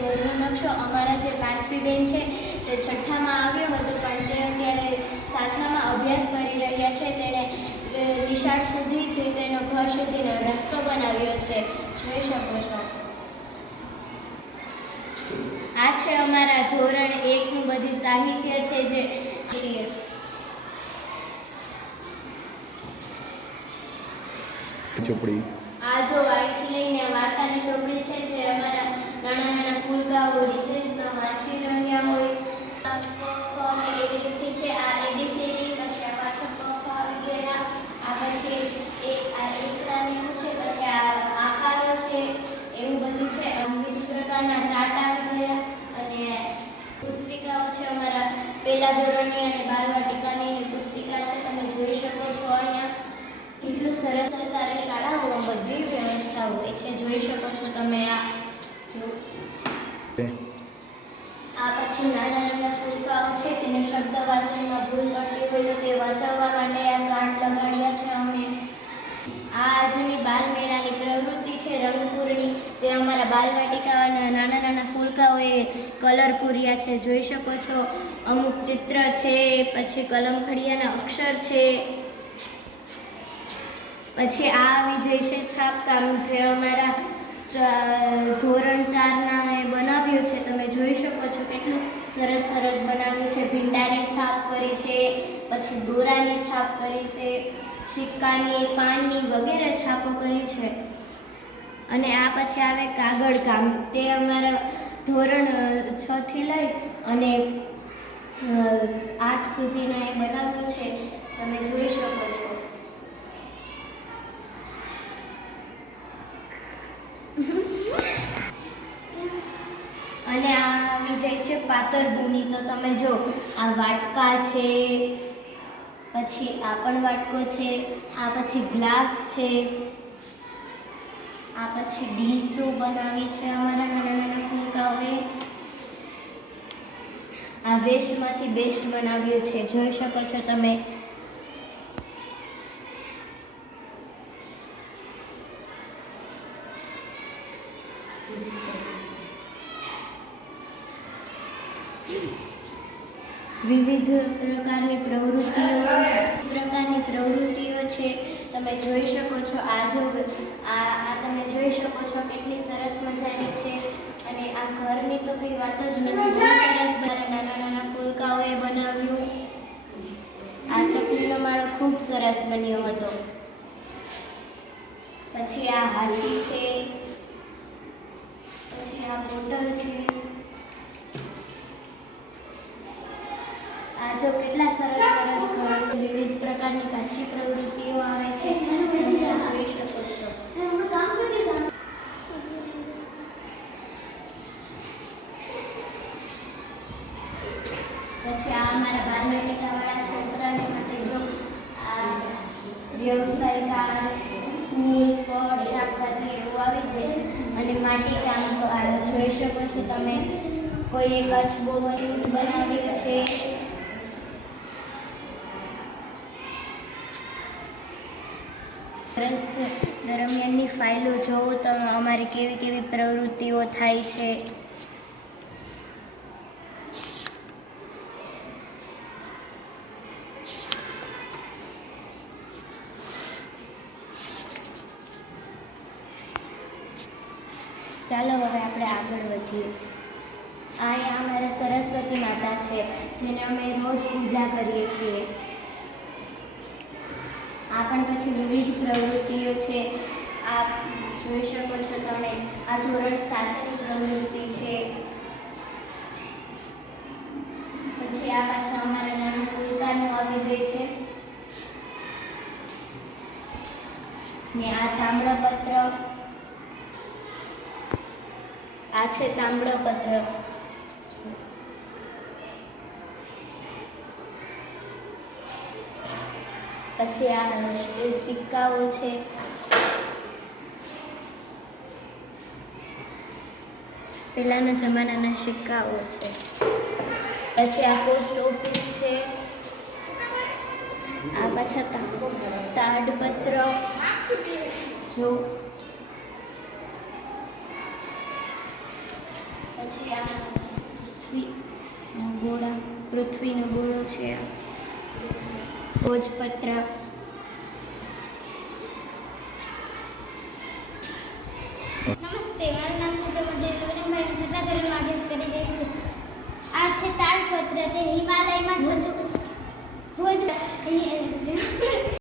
ઘરનો નકશો અમારા જે પાર્થવીબેન છે તે 6ઠ્ઠામાં આવ્યો હતો, પણ તે અત્યારે 7મામાં અભ્યાસ કરી રહ્યા છે. તેણે નિશાળ સુધી તેનો ઘર સુધીનો રસ્તો બનાવ્યો છે, જોઈ શકો છો. આ છે અમારા ધોરણ 1નું બધી સાહિત્ય છે જે ચોપડી. આ જો આજથી લઈને વાર્તાની ચોપડી છે જે અમારા નાના નાના ફૂલકાઓ રિસેસમાં વાંચી રહ્યા હોય. એવી રીતે છે. આ ABCD, પછી આ પાછળ ક ખ આવી ગયા. આ પછી આ એકડાને એવું છે, પછી આ આકારો છે, એવું બધું છે. વિવિધ પ્રકારના ચાર્ટ આવી ગયા. અને પુસ્તિકાઓ છે અમારા પહેલા ધોરણની અને બાલવાટિકાની પુસ્તિકા છે, તમે જોઈ શકો છો. અહીંયા કેટલું સરસ સરકારી શાળાઓમાં બધી વ્યવસ્થા હોય છે, જોઈ શકો છો તમે. આ પછી નાના નાના ફૂલકાઓ છે, તેને શબ્દ વાંચનમાં ભૂલ પડતી હોય તો તે વાંચવવા માટે આ ચાર્ટ લગાડ્યા છે અમે. આ આજની બાલમેળાની પ્રવૃત્તિ છે રંગપૂરની, તે અમારા બાલવાટિકાના નાના નાના ફૂલકાઓએ કલર પૂર્યા છે, જોઈ શકો છો. અમુક ચિત્ર છે, પછી કલમખડિયાના અક્ષર છે. પછી આ આવી જાય છે છાપકામ, જે અમારા ધોરણ 4ના એ બનાવ્યું છે, તમે જોઈ શકો છો. કેટલું સરસ સરસ બનાવ્યું છે. ભીંડાની છાપ કરી છે, પછી દોરાની છાપ કરી છે, સિક્કાની, પાનની વગેરે છાપો કરી છે. અને આ પછી આવે કાગળ કામ, તે અમારા ધોરણ 6 થી લઈ અને 8 સુધીના એ બનાવ્યું છે, તમે જોઈ શકો છો. અને આ આવી જાય છે પાતળભૂની, તો તમે જો આ વાટકા છે, પછી આ પણ વાટકો છે, આ પછી ગ્લાસ છે, આ પછી ડીશો બનાવી છે અમારા નાના નાના ફૂલકાઓએ. આ વેસ્ટમાંથી બેસ્ટ બનાવ્યું છે, જોઈ શકો છો તમે. વિવિધ પ્રકારની પ્રવૃત્તિઓ છે, તમે જોઈ શકો છો. આ તમે જોઈ શકો છો કેટલી સરસ મજાની છે. અને આ ઘરની તો કંઈ વાત જ નથી, બહુ સરસ નાના નાના ફૂલકાઓએ બનાવ્યું. આ ચકલીનો માળો ખૂબ સરસ બન્યો હતો. પછી આ હાથી છે, પછી આ બોટલ છે. આ જો કેટલા સરસ સરસ ઘર છે. વિવિધ પ્રકારની પાછી પ્રવૃત્તિઓ આવે છે, તમે જોઈ શકો છો. પછી આ અમારા બાલવાટિકાવાળા છોકરાને માટે જો આ વ્યવસાય કાર્ડ, ફૂલ, ફળ, શાકભાજી એવું આવી જાય છે. અને માટી કામ તો આ જોઈ શકો છો તમે. કોઈએ કચબો બનાવ્યો છે. વર્ષ દરમિયાનની ફાઇલો જોવો તો અમારી કેવી કેવી પ્રવૃત્તિઓ થાય છે. ચાલો હવે આપણે આગળ વધીએ. આ અમારા સરસ્વતી માતા છે, જેને અમે રોજ પૂજા કરીએ છીએ. આ પણ પછી વિવિધ પ્રવૃત્તિઓ છે, આ જોઈ શકો છો તમે. આ ધોરણ 7ની પ્રવૃત્તિ છે. પછી આ પાછા અમારા નાના ફૂલકાનું આવી જાય છે. ને આ તામ્રપત્ર, આ છે તામ્રપત્ર. પછી આ સિક્કાઓ છે. પહેલાના જમાનાના સિક્કાઓ છે. પછી આ પોસ્ટ ઓફિસ છે. આ પાછા તાડપત્ર જો. પછી આ પૃથ્વીનો ગોળો છે, આ ભોજપત્ર, નમસ્તે, મારું નામ છે જમુદેવી વિનમભાઈ, હું છઠ્ઠા ધોરણમાં અભ્યાસ કરી રહી છું. આ છે તાડપત્ર, તે હિમાલયમાં ભોજ